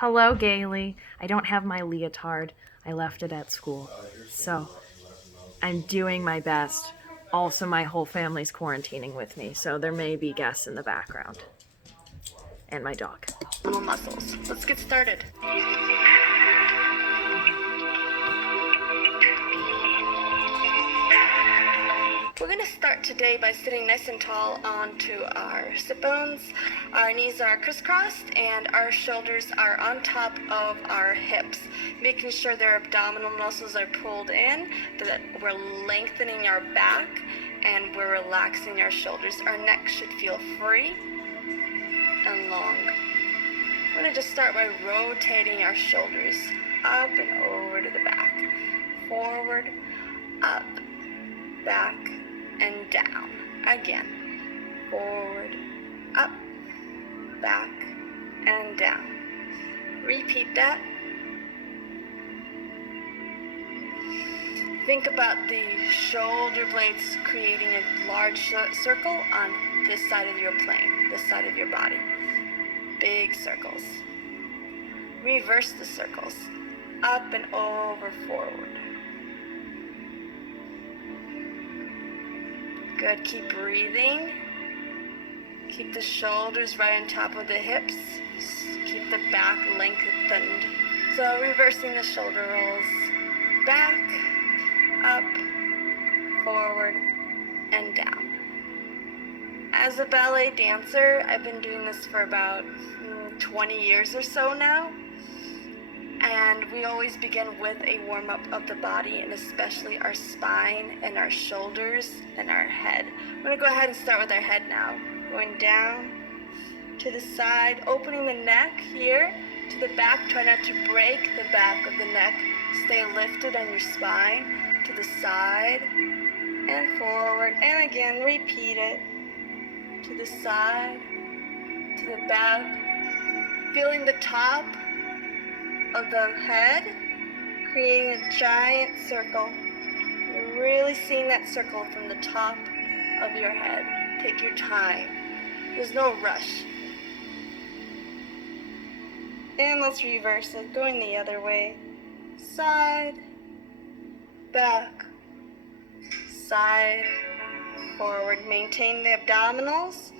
Hello, Gailey. I don't have my leotard. I left it at school. So I'm doing my best. Also, my whole family's quarantining with me, so there may be guests in the background. And my dog. Little muscles. Let's get started. We're going to start today by sitting nice and tall onto our sit bones. Our knees are crisscrossed and our shoulders are on top of our hips, making sure their abdominal muscles are pulled in, that we're lengthening our back and we're relaxing our shoulders. Our neck should feel free and long. We're going to just start by rotating our shoulders up and over to the back, forward, up, back, and down. Again, forward, up, back, and down. Repeat that. Think about the shoulder blades creating a large circle on this side of your plane, this side of your body. Big circles. Reverse the circles. Up and over, forward. Good, keep breathing. Keep the shoulders right on top of the hips. Keep the back lengthened. So reversing the shoulder rolls. Back, up, forward, and down. As a ballet dancer, I've been doing this for about 20 years or so now. And we always begin with a warm-up of the body, and especially our spine and our shoulders and our head. I'm going to go ahead and start with our head now. Going down to the side, opening the neck here to the back. Try not to break the back of the neck. Stay lifted on your spine. To the side and forward. And again, repeat it. To the side, to the back. Feeling the top of the head, creating a giant circle. You're really seeing that circle from the top of your head. Take your time. There's no rush. And let's reverse it, going the other way. Side, back, side, forward. Maintain the abdominals.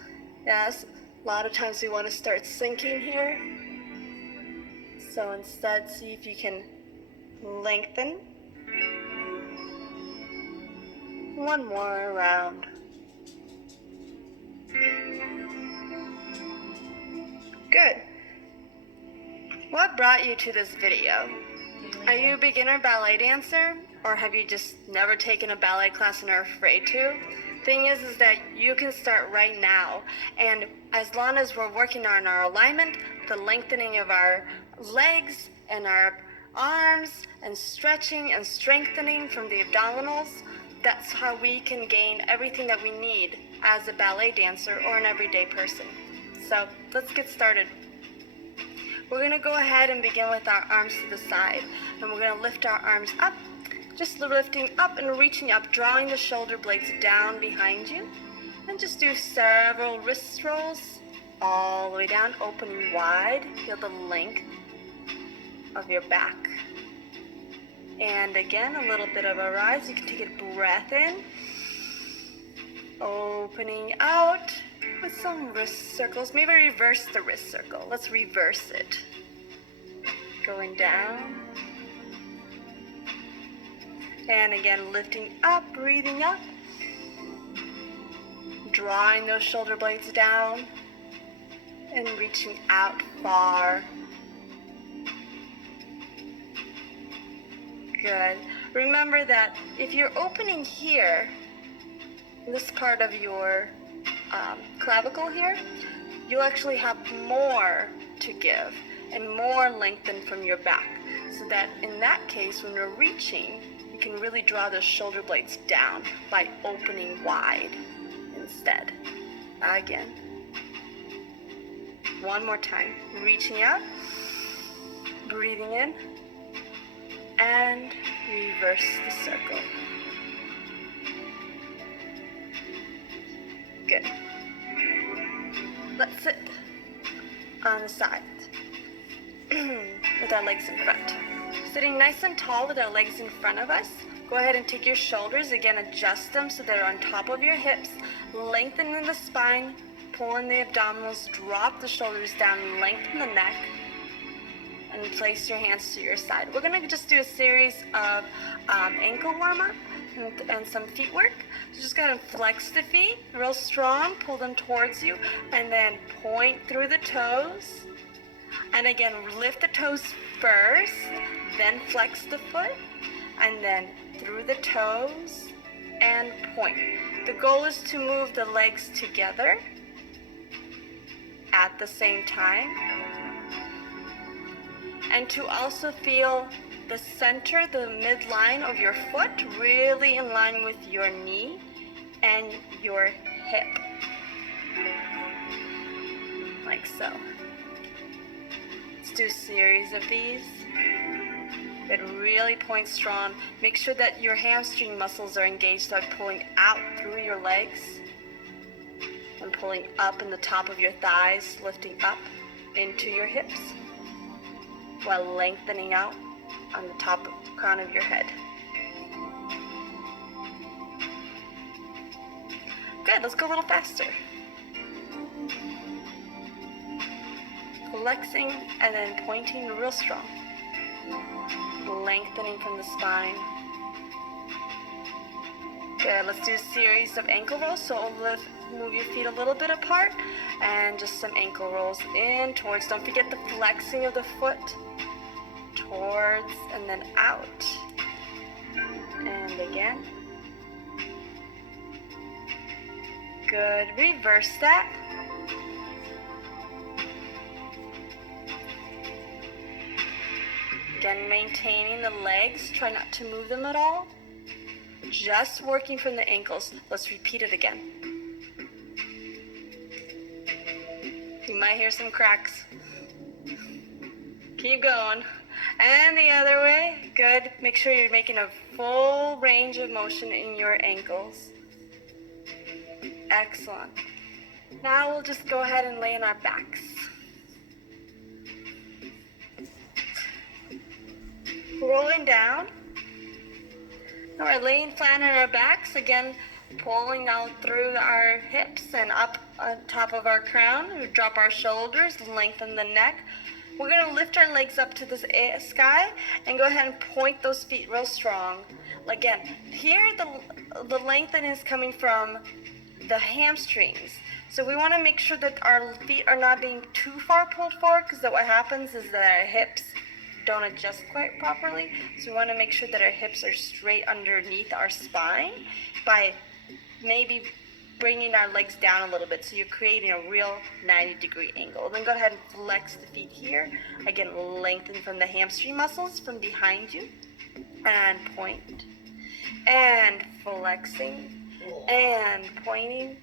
Yes, a lot of times we want to start sinking here. So instead, see if you can lengthen. One more round. Good. What brought you to this video? Are you a beginner ballet dancer? Or have you just never taken a ballet class and are afraid to? Thing is that you can start right now. And as long as we're working on our alignment, the lengthening of our legs and our arms, and stretching and strengthening from the abdominals, that's how we can gain everything that we need as a ballet dancer or an everyday person. So let's get started. We're going to go ahead and begin with our arms to the side, and we're going to lift our arms up, just lifting up and reaching up, drawing the shoulder blades down behind you, and just do several wrist rolls all the way down, opening wide. Feel the length of your back. And again, a little bit of a rise. You can take a breath in, opening out with some wrist circles. Maybe reverse the wrist circle. Let's reverse it. Going down. And again, lifting up, breathing up. Drawing those shoulder blades down and reaching out far. Good. Remember that if you're opening here, this part of your clavicle here, you'll actually have more to give and more lengthen from your back. So that in that case, when you're reaching, you can really draw those shoulder blades down by opening wide instead. Again. One more time. Reaching out, breathing in, and reverse the circle. Good. Let's sit on the side. with our legs in front. Sitting nice and tall with our legs in front of us, go ahead and take your shoulders, again adjust them so they're on top of your hips, lengthen in the spine, pull in the abdominals, drop the shoulders down, lengthen the neck, and place your hands to your side. We're gonna just do a series of ankle warm-up and some feet work. So just go ahead and flex the feet, real strong, pull them towards you, and then point through the toes. And again, lift the toes first, then flex the foot, and then through the toes and point. The goal is to move the legs together at the same time, and to also feel the center, the midline of your foot really in line with your knee and your hip, like so. Let's do a series of these. It really points strong. Make sure that your hamstring muscles are engaged by pulling out through your legs and pulling up in the top of your thighs, lifting up into your hips while lengthening out on the top of the crown of your head. Good, let's go a little faster. Flexing and then pointing real strong. Lengthening from the spine. Good, let's do a series of ankle rolls. So move your feet a little bit apart and just some ankle rolls in, towards. Don't forget the flexing of the foot. Towards and then out. And again. Good, reverse that. Again, maintaining the legs, try not to move them at all. Just working from the ankles. Let's repeat it again. You might hear some cracks. Keep going. And the other way. Good. Make sure you're making a full range of motion in your ankles. Excellent. Now we'll just go ahead and lay on our backs. Rolling down. Now we're laying flat on our backs, again pulling out through our hips and up on top of our crown. We drop our shoulders, lengthen the neck. We're going to lift our legs up to the sky and go ahead and point those feet real strong. Again, here the lengthen is coming from the hamstrings. So we want to make sure that our feet are not being too far pulled forward, because what happens is that our hips don't adjust quite properly. So we want to make sure that our hips are straight underneath our spine by maybe bringing our legs down a little bit, so you're creating a real 90-degree angle. Then go ahead and flex the feet here. Again, lengthen from the hamstring muscles from behind you, and point, and flexing, and pointing,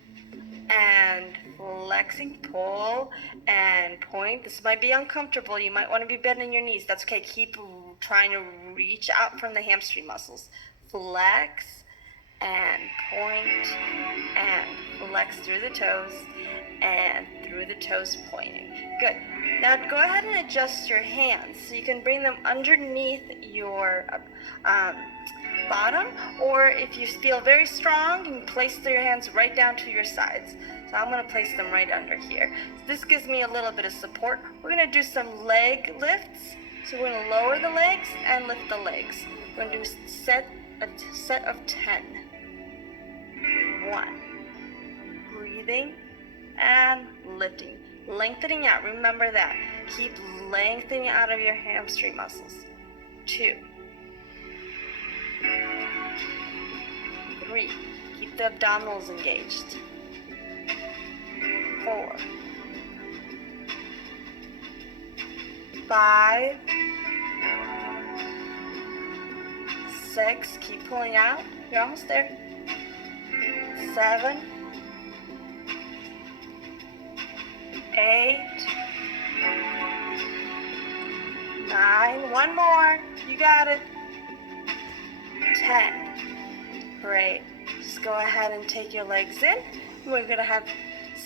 and flexing, pull, and point. This might be uncomfortable. You might want to be bending your knees. That's okay. Keep trying to reach out from the hamstring muscles. Flex, and point, and flex through the toes, and through the toes pointing. Good. Now go ahead and adjust your hands so you can bring them underneath your bottom, or if you feel very strong, you can place your hands right down to your sides. So I'm going to place them right under here. So this gives me a little bit of support. We're going to do some leg lifts. So we're going to lower the legs and lift the legs. We're going to do a set of 10. 1. Breathing and lifting. Lengthening out. Remember that. Keep lengthening out of your hamstring muscles. 2. 3. Keep the abdominals engaged. 4. 5. 6. Keep pulling out. You're almost there. 7. 8. 9. One more. You got it. 10. Great. Just go ahead and take your legs in. We're going to have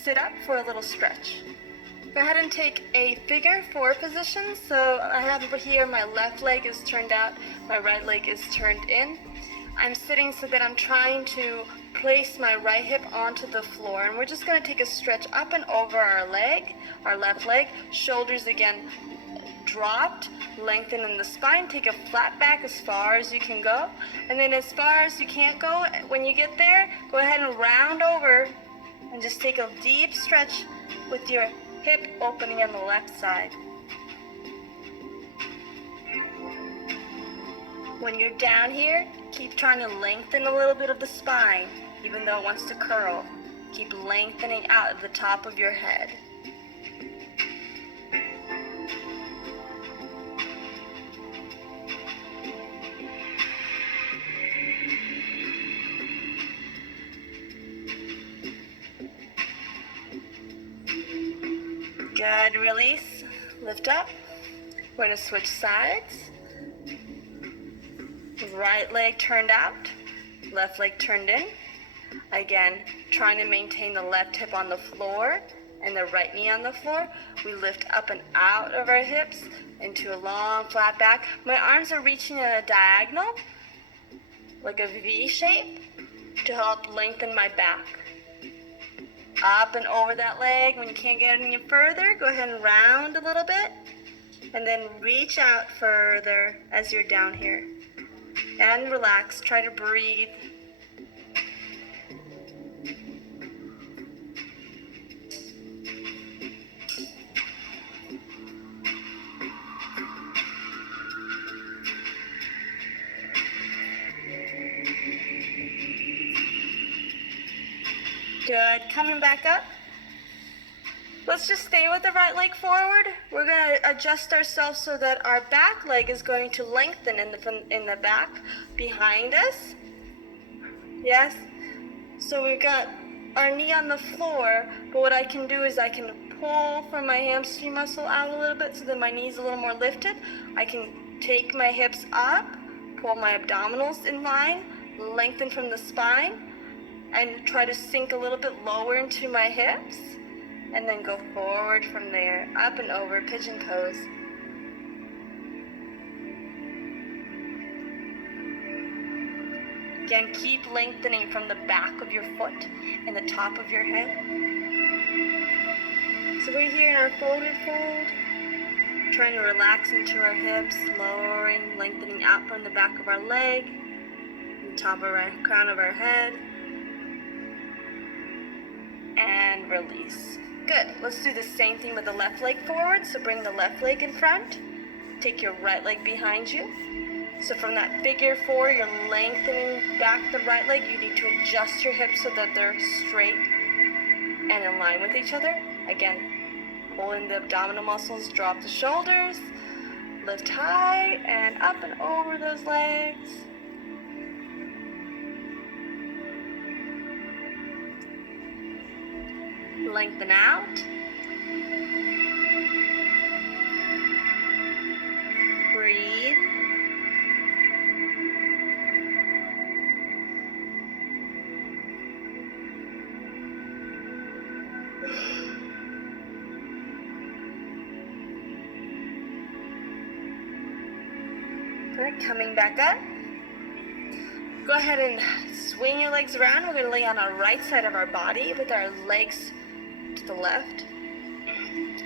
sit up for a little stretch. Go ahead and take a figure 4 position. So I have over here my left leg is turned out, my right leg is turned in. I'm sitting so that I'm trying to place my right hip onto the floor, and we're just going to take a stretch up and over our leg, our left leg, shoulders again dropped, lengthen in the spine, take a flat back as far as you can go, and then as far as you can't go, when you get there, go ahead and round over and just take a deep stretch with your hip opening on the left side. When you're down here, keep trying to lengthen a little bit of the spine, even though it wants to curl. Keep lengthening out at the top of your head. Good, release, lift up. We're gonna switch sides. Right leg turned out, left leg turned in. Again, trying to maintain the left hip on the floor and the right knee on the floor. We lift up and out of our hips into a long flat back. My arms are reaching at a diagonal, like a V shape, to help lengthen my back. Up and over that leg. When you can't get any further, go ahead and round a little bit, and then reach out further as you're down here. And relax, try to breathe. Good, coming back up. Let's just stay with the right leg forward. We're going to adjust ourselves so that our back leg is going to lengthen in the back behind us. Yes? So we've got our knee on the floor, but what I can do is I can pull from my hamstring muscle out a little bit so that my knee's a little more lifted. I can take my hips up, pull my abdominals in line, lengthen from the spine, and try to sink a little bit lower into my hips. And then go forward from there, up and over, pigeon pose. Again, keep lengthening from the back of your foot and the top of your head. So we're here in our folded fold, trying to relax into our hips, lowering, lengthening out from the back of our leg, the top of our crown of our head, and release. Good. Let's do the same thing with the left leg forward. So bring the left leg in front. Take your right leg behind you. So from that figure 4, you're lengthening back the right leg. You need to adjust your hips so that they're straight and in line with each other. Again, pull in the abdominal muscles, drop the shoulders, lift high and up and over those legs. Lengthen out. Breathe. Good, coming back up. Go ahead and swing your legs around. We're going to lay on our right side of our body with our legs to the left.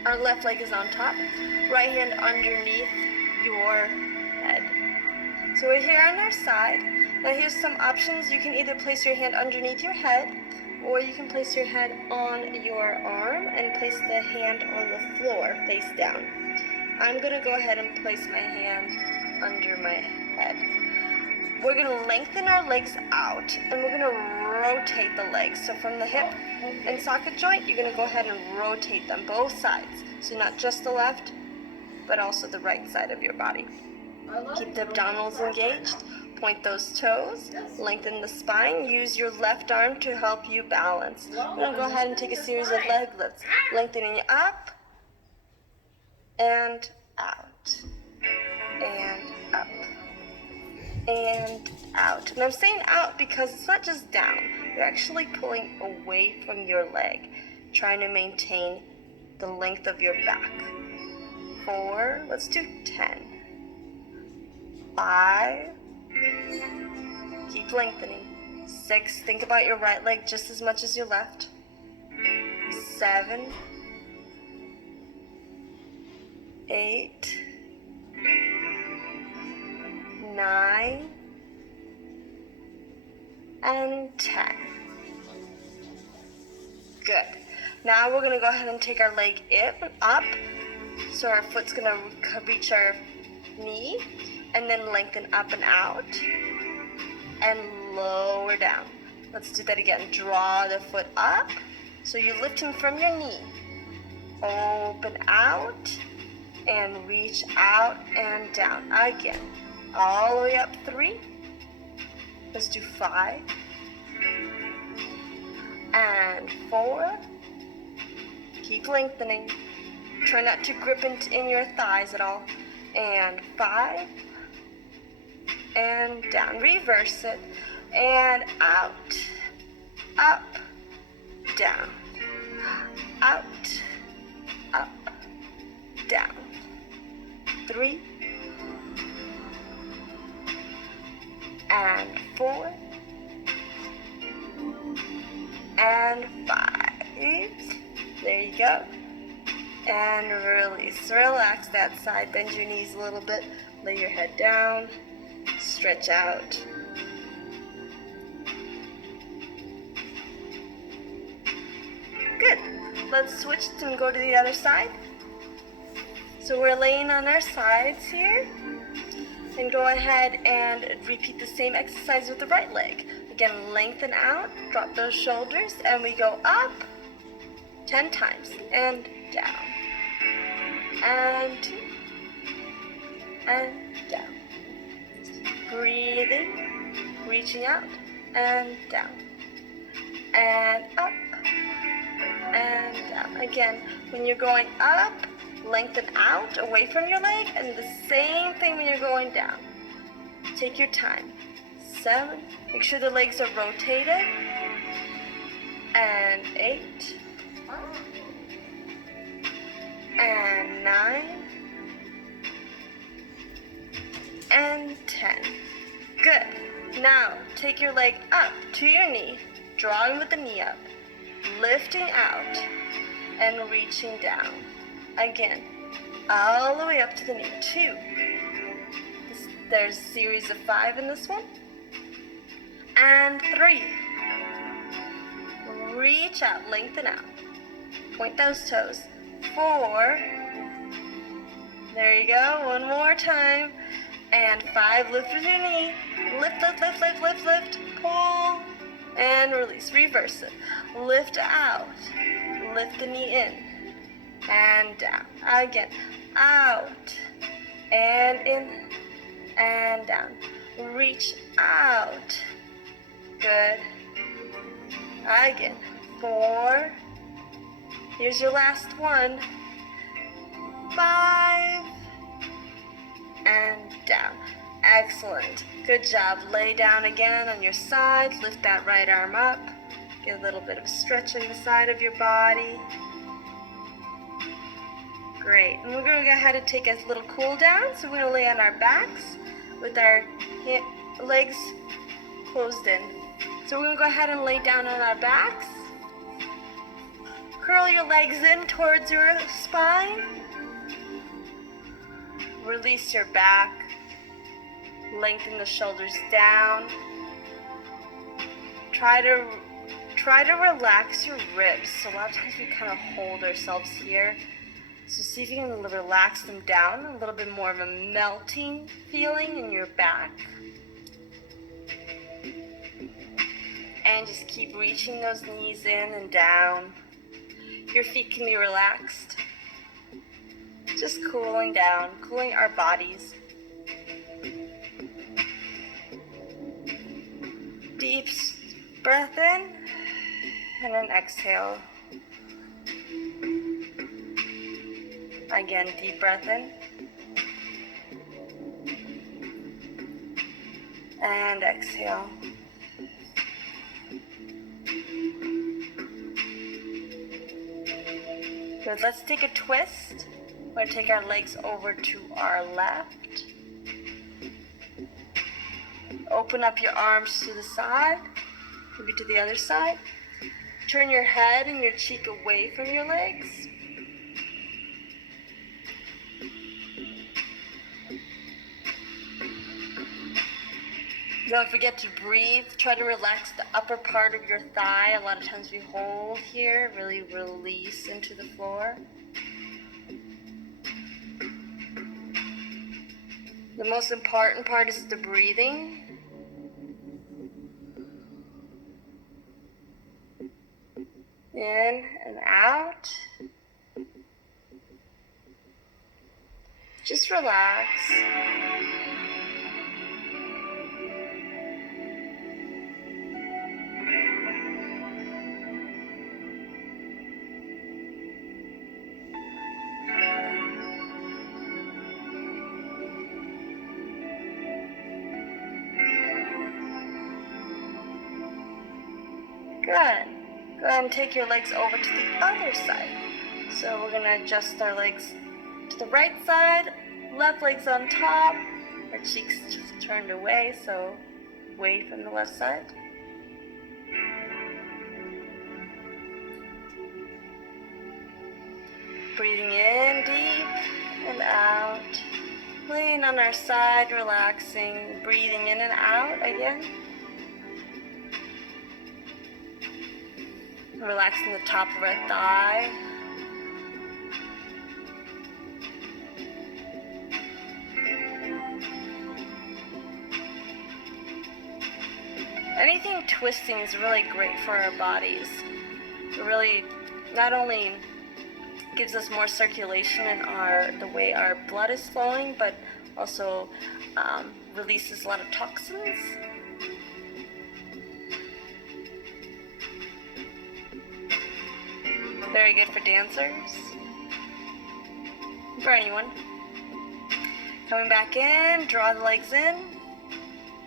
Our left leg is on top, right hand underneath your head. So we're here on our side. Now here's some options. You can either place your hand underneath your head, or you can place your head on your arm and place the hand on the floor face down. I'm going to go ahead and place my hand under my head. We're going to lengthen our legs out, and we're going to rotate the legs. So from the hip and socket joint, you're going to go ahead and rotate them both sides. So not just the left, but also the right side of your body. Keep the abdominals engaged. Point those toes. Lengthen the spine. Use your left arm to help you balance. We're going to go ahead and take a series of leg lifts. Lengthening up and out and up and out. And I'm saying out because it's not just down. You're actually pulling away from your leg, trying to maintain the length of your back. 4, let's do 10. 5, keep lengthening. 6, think about your right leg just as much as your left. 7, 8, 9, and 10. Good. Now we're going to go ahead and take our leg up. So our foot's going to reach our knee, and then lengthen up and out, and lower down. Let's do that again. Draw the foot up. So you lift him from your knee. Open out, and reach out and down. Again. All the way up 3. Let's do 5. And 4. Keep lengthening. Try not to grip in your thighs at all. And 5. And down. Reverse it. And out. Up. Down. Out. Up. Down. 3. And 4. And 5. There you go. And release. Relax that side. Bend your knees a little bit. Lay your head down. Stretch out. Good. Let's switch and go to the other side. So we're laying on our sides here. And go ahead and repeat the same exercise with the right leg. Again, lengthen out, drop those shoulders, and we go up 10 times. And down. And 2. And down. Breathing, reaching out, and down. And up, and down. Again, when you're going up, lengthen out away from your leg, and the same thing when you're going down. Take your time. 7, make sure the legs are rotated. And 8, and 9, and 10. Good. Now, take your leg up to your knee, drawing with the knee up, lifting out, and reaching down. Again, all the way up to the knee. 2. There's a series of 5 in this one. And 3. Reach out, lengthen out. Point those toes. 4. There you go. One more time. And 5, lift with your knee. Lift, lift, lift, lift, lift, lift. Pull. And release. Reverse it. Lift out. Lift the knee in. And down. Again. Out. And in. And down. Reach out. Good. Again. 4. Here's your last one. 5. And down. Excellent. Good job. Lay down again on your side. Lift that right arm up. Get a little bit of stretch in the side of your body. Great. And we're going to go ahead and take a little cool down. So we're going to lay on our backs with our legs closed in. So we're going to go ahead and lay down on our backs. Curl your legs in towards your spine. Release your back. Lengthen the shoulders down. Try to relax your ribs. So a lot of times we kind of hold ourselves here. So see if you can relax them down. A little bit more of a melting feeling in your back. And just keep reaching those knees in and down. Your feet can be relaxed. Just cooling down, cooling our bodies. Deep breath in, and then exhale. Again, deep breath in. And exhale. Good. Let's take a twist. We're going to take our legs over to our left. Open up your arms to the side, maybe to the other side. Turn your head and your cheek away from your legs. Don't forget to breathe. Try to relax the upper part of your thigh. A lot of times we hold here, really release into the floor. The most important part is the breathing. In and out. Just relax. Good. Go ahead and take your legs over to the other side. So we're going to adjust our legs to the right side, left leg's on top, our cheeks just turned away, so away from the left side. Breathing in deep and out. Laying on our side, relaxing, breathing in and out again. Relaxing the top of our thigh. Anything twisting is really great for our bodies. It really not only gives us more circulation in the way our blood is flowing, but also releases a lot of toxins. Very good for dancers, for anyone. Coming back in, draw the legs in.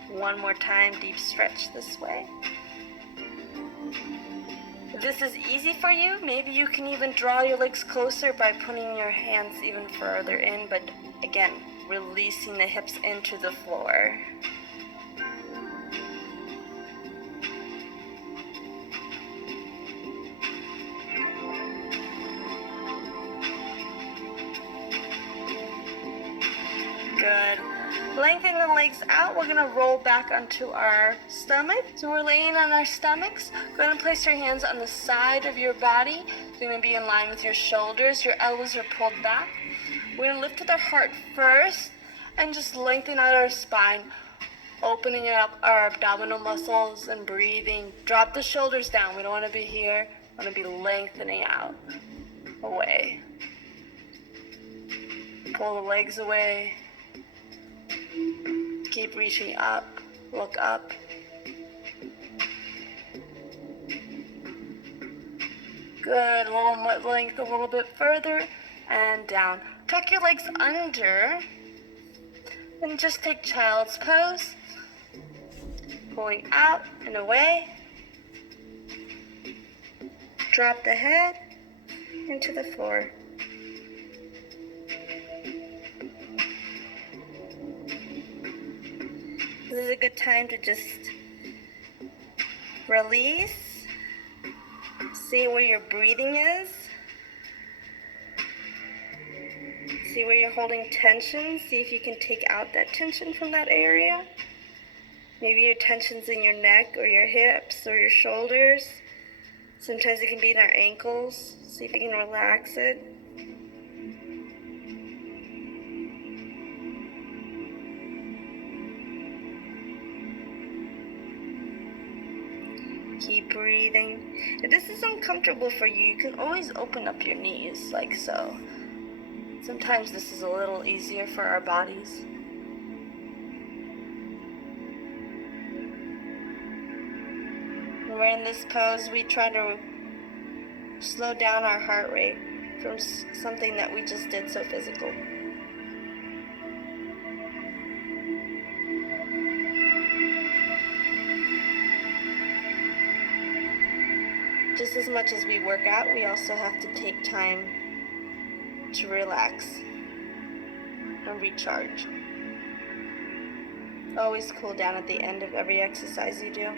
One more time, deep stretch this way. If this is easy for you, maybe you can even draw your legs closer by putting your hands even further in, but again, releasing the hips into the floor. Good. Lengthen the legs out. We're going to roll back onto our stomach. So we're laying on our stomachs. Go ahead and place your hands on the side of your body. It's going to be in line with your shoulders. Your elbows are pulled back. We're going to lift with our heart first and just lengthen out our spine, opening up our abdominal muscles and breathing. Drop the shoulders down. We don't want to be here. We want to be lengthening out, away. Pull the legs away. Keep reaching up, look up. Good, a little more length, a little bit further, and down. Tuck your legs under, and just take child's pose. Pulling out and away. Drop the head into the floor. This is a good time to just release. See where your breathing is. See where you're holding tension. See if you can take out that tension from that area. Maybe your tension's in your neck or your hips or your shoulders. Sometimes it can be in our ankles. See if you can relax it. Keep breathing. If this is uncomfortable for you, you can always open up your knees like so. Sometimes this is a little easier for our bodies. When we're in this pose, we try to slow down our heart rate from something that we just did so physical. Just as much as we work out, we also have to take time to relax and recharge. Always cool down at the end of every exercise you do.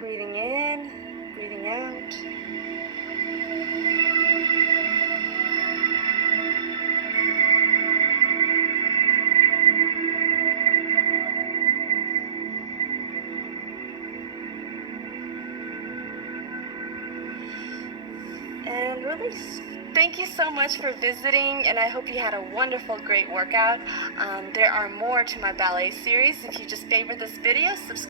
Breathing in, breathing out. And release. Thank you so much for visiting, and I hope you had a wonderful, great workout. There are more to my ballet series. If you just favorite this video, subscribe.